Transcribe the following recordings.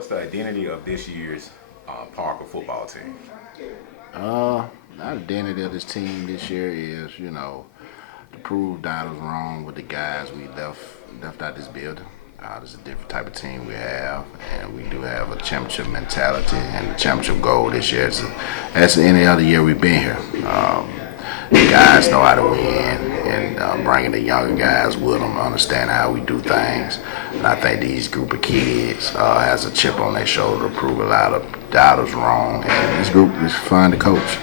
What's the identity of this year's Parker football team? The identity of this team this year is, to prove Donald's wrong with the guys we left out this building. This is a different type of team we have, and we do have a championship mentality, and the championship goal this year is as any other year we've been here. The guys know how to win, and bringing the younger guys with them, understand how we do things. And I think these group of kids has a chip on their shoulder to prove a lot of doubters wrong. And this group is fun to coach.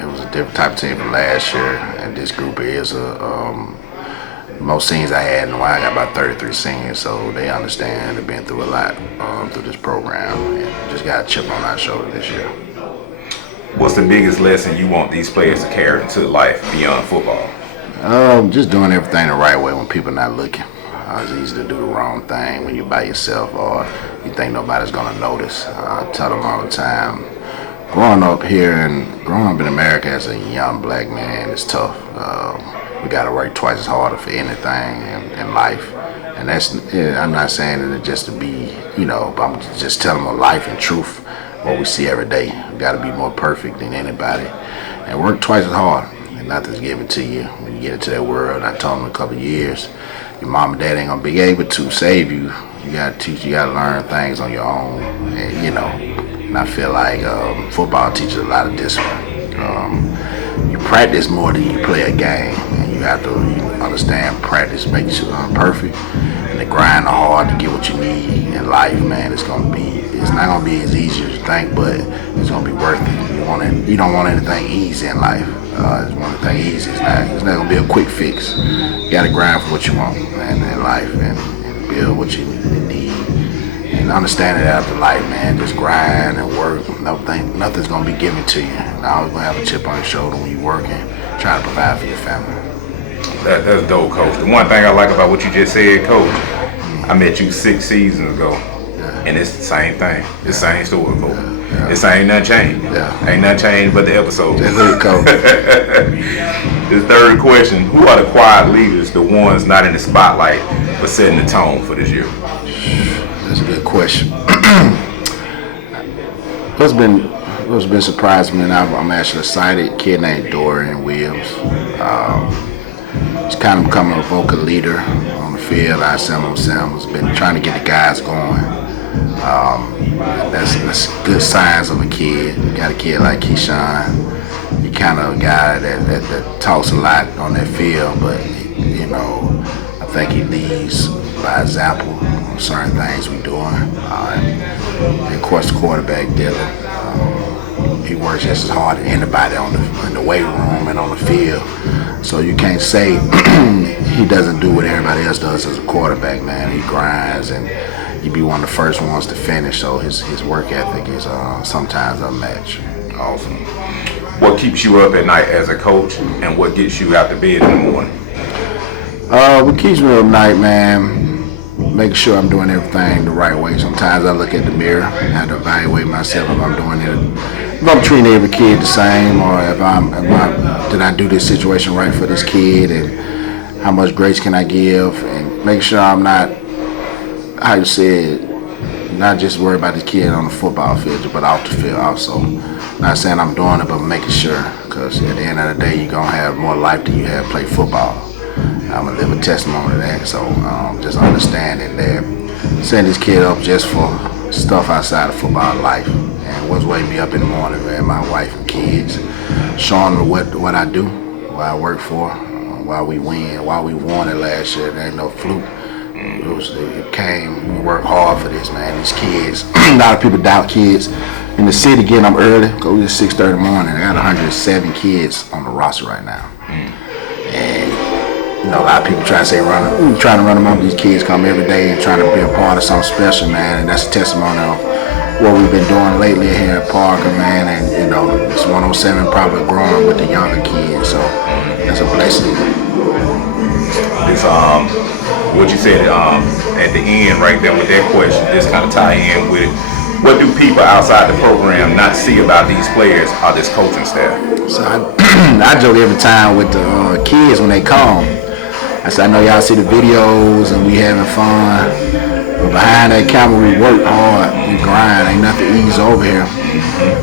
It was a different type of team from last year, and this group is most seniors I had in a while. I got about 33 seniors, so they understand. They've been through a lot through this program, and just got a chip on our shoulder this year. What's the biggest lesson you want these players to carry into life beyond football? Just doing everything the right way when people are not looking. It's easy to do the wrong thing when you're by yourself or you think nobody's going to notice. I tell them all the time, growing up in America as a young black man is tough. We got to work twice as hard for anything in life. And I'm not saying it just to be, but I'm just telling them life and truth, what we see every day. We got to be more perfect than anybody and work twice as hard. And nothing's given to you when you get into that world. I told them in a couple of years, your mom and dad ain't going to be able to save you. You got to teach, you got to learn things on your own. And, and I feel like football teaches a lot of discipline. You practice more than you play a game, and you have to understand practice makes you perfect, and to grind hard to get what you need in life, man. It's not gonna be as easy as you think, but it's gonna be worth it. You don't want anything easy in life. It's one thing easy. It's not gonna be a quick fix. You gotta grind for what you want, man, in life, and build what you need. And understand that after life, man, just grind and work. Nothing's gonna be given to you. You're always gonna have a chip on your shoulder when you're working, trying to provide for your family. That's dope, Coach. The one thing I like about what you just said, Coach, I met you 6 seasons ago, and it's the same thing. It's the same story, Coach. Yeah. This ain't nothing changed. Yeah. Ain't nothing changed but the episode. That's it, Coach. The third question, who are the quiet leaders, the ones not in the spotlight, but setting the tone for this year? That's a good question. What's been surprising me, and I'm actually excited, a kid named Dorian Williams. He's kind of becoming a vocal leader on the field. I see him on Sam's, been trying to get the guys going. That's good signs of a kid. You got a kid like Keyshawn. He kind of a guy that talks a lot on that field, but I think he leads by example on certain things we're doing. And of course, the quarterback Dylan. He works just as hard as anybody in the weight room and on the field. So you can't say he doesn't do what everybody else does as a quarterback, man. He grinds, and he'd be one of the first ones to finish. So his work ethic is sometimes unmatched. Awesome. What keeps you up at night as a coach, and what gets you out to bed in the morning? What keeps me up at night, man, making sure I'm doing everything the right way. Sometimes I look at the mirror and have to evaluate myself if I'm doing it. If I'm treating every kid the same, or did I do this situation right for this kid, and how much grace can I give, and make sure I'm not, how you said, not just worried about the kid on the football field, but off the field also. Not saying I'm doing it, but making sure, because at the end of the day, you're going to have more life than you have play football. I'm a living testimony to that, so just understanding that setting this kid up just for stuff outside of football life, and what's waking me up in the morning, man, my wife and kids, showing them what I do, what I work for, why we win, why we won it last year. There ain't no fluke. We work hard for this, man. These kids, a lot of people doubt kids in the city getting them early. Go to 6:30 in the morning. I got 107 kids on the roster right now. And a lot of people try to say trying to run them up. These kids come every day and trying to be a part of something special, man. And that's a testimony of what we've been doing lately here at Parker, man. And this 107 probably growing with the younger kids, so that's a blessing. This what you said at the end right there with that question, just kind of tie in with it. What do people outside the program not see about these players or this coaching staff? So I joke every time with the kids when they come. I said, I know y'all see the videos and we having fun, But behind that camera, we work hard, we grind. Ain't nothing easy over here.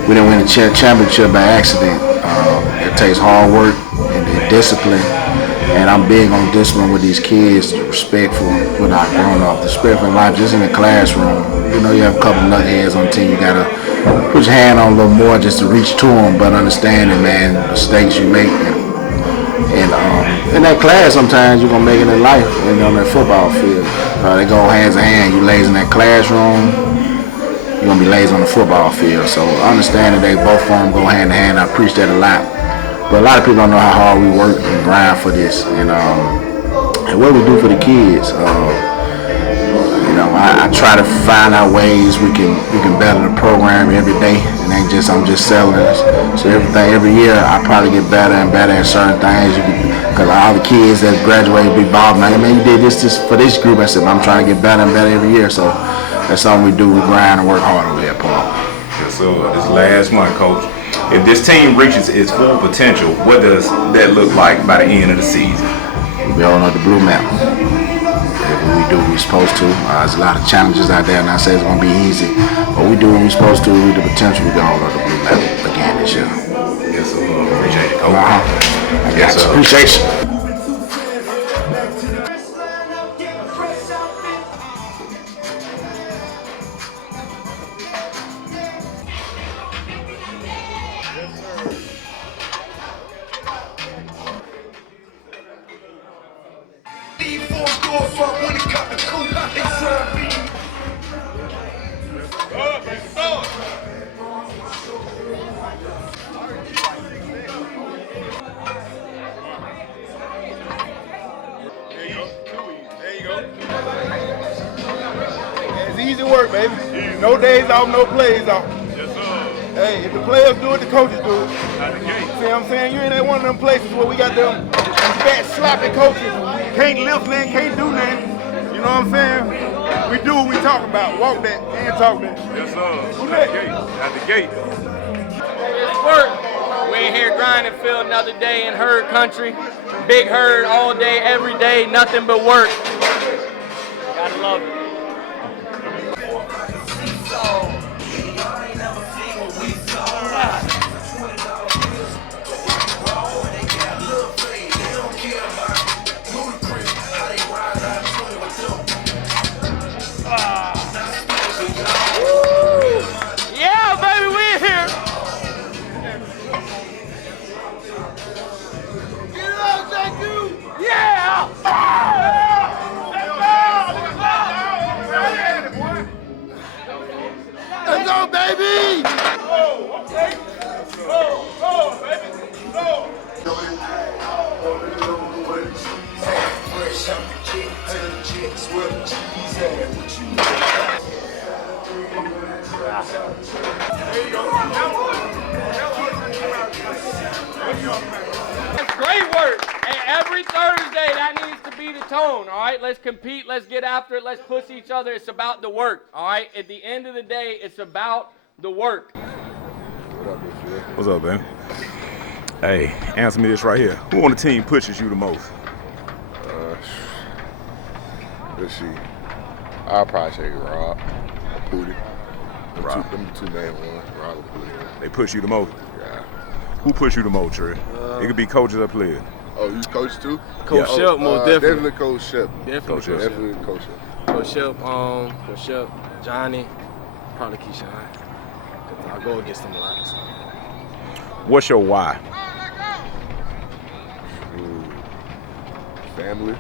We didn't win a championship by accident. It takes hard work and discipline. And I'm big on discipline with these kids, respectful when I grown up, respectful in life, just in the classroom. You know, you have a couple nut heads on the team, you gotta put your hand on a little more just to reach to them, but understanding, man, the mistakes you make. And in that class, sometimes you're gonna make it in life and on that football field. They go hands in hand. You lazy in that classroom, you're gonna be lazy on the football field. So understanding they both of them go hand in hand, I preach that a lot. But a lot of people don't know how hard we work and grind for this, and what we do for the kids. You know, I try to find out ways we can better the program every day, and ain't just I'm just selling it. So every year I probably get better and better at certain things. Because all the kids that graduated big ball, man, you did this for this group. I said, I'm trying to get better and better every year. So that's something we do. We grind and work hard over here, Paul. Yes, sir. This last month, Coach. If this team reaches its full potential, what does that look like by the end of the season? We all know the blue map. Whatever we do what we're supposed to. There's a lot of challenges out there, and I say it's going to be easy. But we do what we're supposed to. We the potential. We can all know the blue map again this year. Yes, sir. Appreciate it, Coach. I got you. Appreciate you. It's easy work, baby. No days off, no plays off. Yes, sir. Hey, if the players do it, the coaches do it. See what I'm saying? You ain't at one of them places where we got them fat, sloppy coaches who can't lift nothing, can't do nothing. You know what I'm saying? We do what we talk about. Walk that and talk that. Yes, sir. At the gate. It's work. We in here grinding, field another day in herd country. Big herd all day, every day, nothing but work. Gotta love it. Yeah, baby, we in here. Get it up, JQ. Yeah. Let's go, baby! Oh, okay. Go, baby. Go. That's great work. And every Thursday, that needs to be the tone, all right? Let's compete. Let's get after it. Let's push each other. It's about the work, all right? At the end of the day, it's about the work. What's up, man? Hey, answer me this right here. Who on the team pushes you the most? Let's see. I'll probably take Rob or Pootie. Them the two main ones, Rob or Pootie. They push you the most? Yeah. Who push you the most, Trey? It could be coaches or players. Oh, you coach too? Coach Shep, most definitely. Definitely Coach Shep. Definitely Coach Shep. Coach Shep, Johnny, probably Keyshawn. I'll go against them a lot. So. What's your why? Family.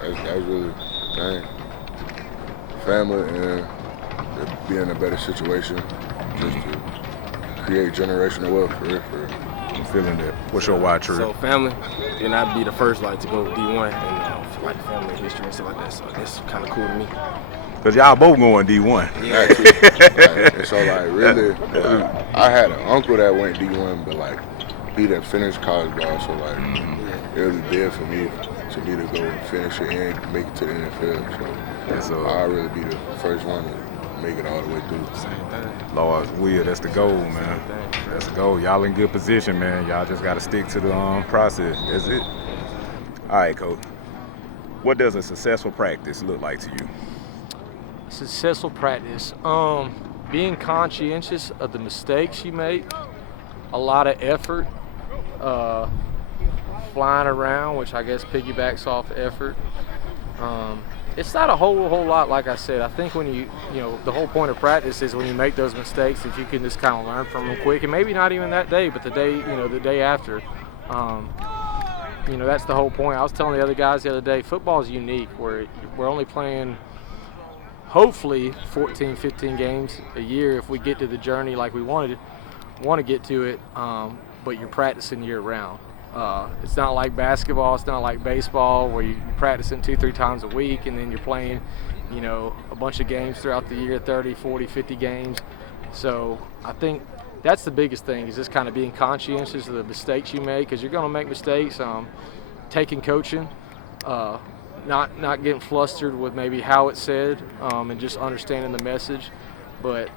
That's really the thing. Family and be in a better situation just to create generational wealth for real. I'm feeling that. What's your why, Trey? So family, then I'd be the first like to go D1 and like family history and stuff like that. So that's kind of cool to me. Cause y'all both going D1. Yeah. Like, so like really, I had an uncle that went D1, but like he didn't finish college ball. So like it was there for me to go and finish it and make it to the NFL. So I'd really be the first one to make it all the way through. Same thing. Lord's will, that's the goal, man. That's the goal. Y'all in good position, man. Y'all just gotta stick to the process. That's it. All right, Coach. What does a successful practice look like to you? Successful practice. Being conscientious of the mistakes you make, a lot of effort, flying around, which I guess piggybacks off effort. It's not a whole lot, like I said. I think when you know, the whole point of practice is when you make those mistakes, if you can just kind of learn from them quick, and maybe not even that day, but the day after. That's the whole point. I was telling the other guys the other day, football is unique, where we're only playing hopefully 14, 15 games a year if we get to the journey like we want to get to it, but you're practicing year round. It's not like basketball, it's not like baseball where you're practicing 2-3 times a week and then you're playing, a bunch of games throughout the year, 30, 40, 50 games. So I think that's the biggest thing, is just kind of being conscientious of the mistakes you make, because you're going to make mistakes. Taking coaching, not getting flustered with maybe how it's said, and just understanding the message. But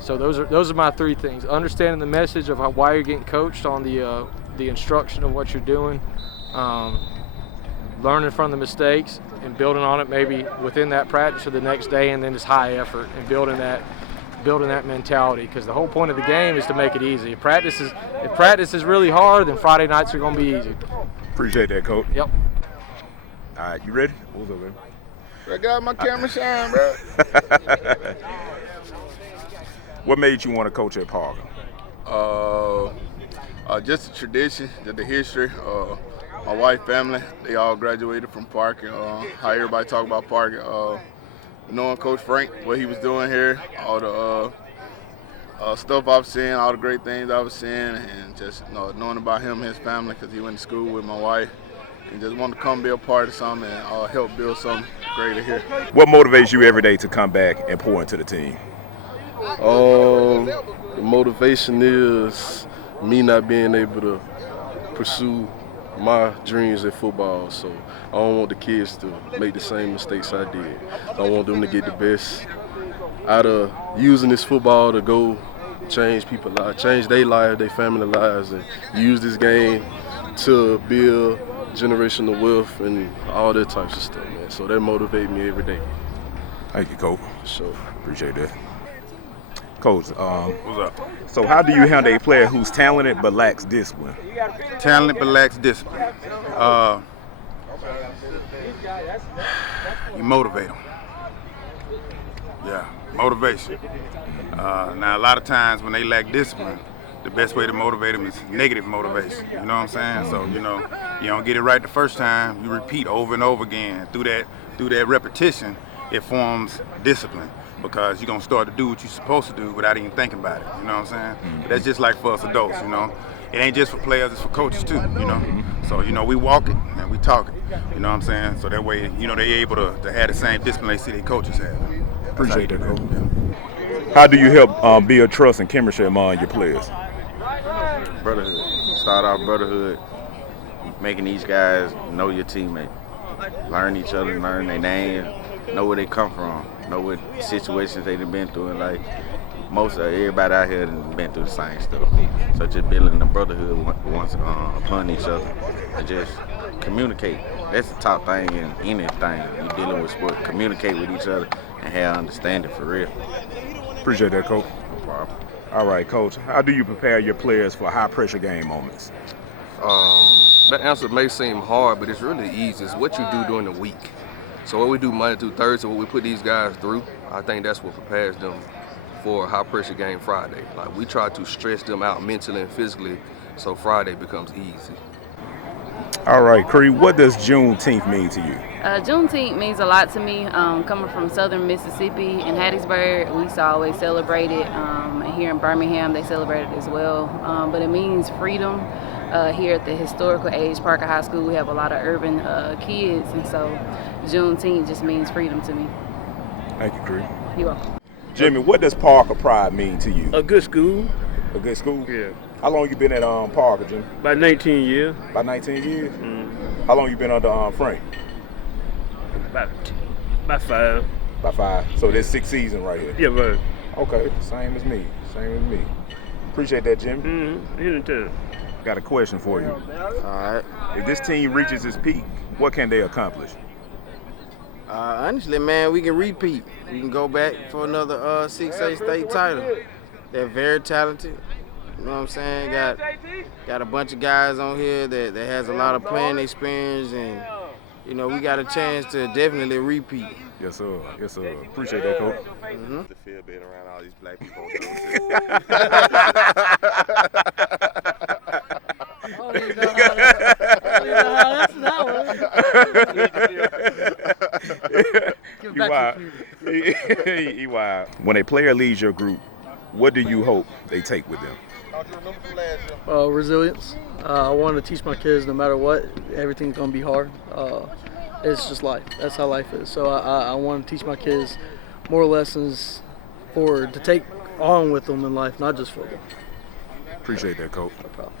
so those are my 3 things: understanding the message of why you're getting coached on the instruction of what you're doing, learning from the mistakes and building on it maybe within that practice or the next day, and then just high effort and building that mentality, because the whole point of the game is to make it easy. If practice is really hard, then Friday nights are going to be easy. Appreciate that, Coach. Yep. All right, you ready? What's up, man? I got my camera shine, bro. What made you want to coach at Parker? Just the tradition, just the history. My wife, family, they all graduated from Parker. How everybody talk about Parker. Knowing Coach Frank, what he was doing here, all the stuff I've seen, all the great things I've seen, and just knowing about him and his family, because he went to school with my wife, and just wanted to come be a part of something and help build something greater here. What motivates you every day to come back and pour into the team? The motivation is me not being able to pursue my dreams in football, so I don't want the kids to make the same mistakes I did. I want them to get the best out of using this football to go change people's lives, change their lives, their family lives, and use this game to build generational wealth and all that types of stuff, man. So that motivates me every day. Thank you, Coach. Sure. Appreciate that. Coach, What's up? so how do you handle a player who's talented but lacks discipline? Talented but lacks discipline. You motivate them. Yeah, motivation. Now, a lot of times when they lack discipline, the best way to motivate them is negative motivation. You know what I'm saying? So, you don't get it right the first time, you repeat over and over again. Through that repetition, it forms discipline, because you're going to start to do what you're supposed to do without even thinking about it. You know what I'm saying? But that's just like for us adults, It ain't just for players, it's for coaches too, So, we walk it and we talk it, you know what I'm saying? So that way, they're able to have the same discipline they see their coaches have. Appreciate that, Coach. How do you help build trust and chemistry among your players? Brotherhood. Start off brotherhood, making these guys know your teammate. Learn each other, learn their names, know where they come from, know what situations they've been through, and like most of everybody out here has been through the same stuff. So just building the brotherhood once upon each other, and just communicate. That's the top thing in anything you're dealing with sport. Communicate with each other and have understanding for real. Appreciate that, Coach. No problem. All right, Coach. How do you prepare your players for high-pressure game moments? That answer may seem hard, but it's really easy. It's what you do during the week. So what we do Monday through Thursday, what we put these guys through, I think that's what prepares them for a high-pressure game Friday. Like, we try to stretch them out mentally and physically so Friday becomes easy. All right, Cree, what does Juneteenth mean to you? Juneteenth means a lot to me. Coming from southern Mississippi in Hattiesburg, we used to always celebrate it. And here in Birmingham, they celebrate it as well. But it means freedom. Here at the historical age Parker High School, we have a lot of urban kids, and so Juneteenth just means freedom to me. Thank you, Cree. You're welcome. Jimmy, what does Parker Pride mean to you? A good school. A good school? Yeah. How long you been at Parker, Jimmy? About 19 years. About 19 years? How long you been under Frank? About 5. About 5. So that's 6 seasons right here. Yeah, right. Okay, same as me. Appreciate that, Jimmy. Anytime. Got a question for you. All right. If this team reaches its peak, what can they accomplish? Honestly, man, we can repeat. We can go back for another 6A state title. They're very talented. You know what I'm saying? Got a bunch of guys on here that has a lot of playing experience, and you know we got a chance to definitely repeat. Yes, sir. Yes, sir. Appreciate that, coach. The field being around all these black people. He wild. When a player leaves your group, what do you hope they take with them? Resilience. I want to teach my kids no matter what, everything's going to be hard. It's just life. That's how life is. So I want to teach my kids more lessons to take on with them in life, not just football. Appreciate that, coach. No problem.